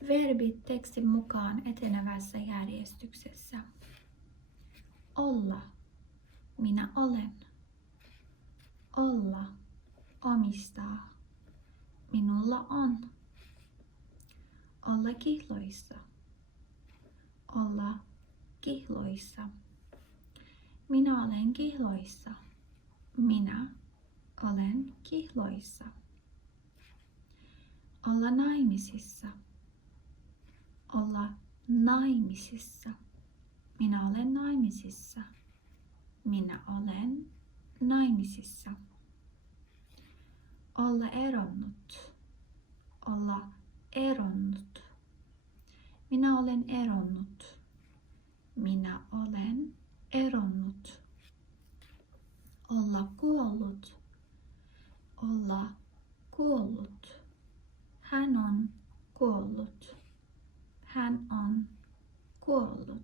Verbit tekstin mukaan etenevässä järjestyksessä. Olla. Minä olen. Olla. Omistaa. Minulla on. Olla kihloissa. Olla kihloissa. Minä olen kihloissa. Minä olen kihloissa. Olla naimisissa. Olla naimisissa. Minä olen naimisissa. Minä olen naimisissa. Olla eronnut. Olla eronnut. Minä olen eronnut. Minä olen eronnut. Olla kuollut. Olla kuollut. Hän on kuollut. Hän on kuollut.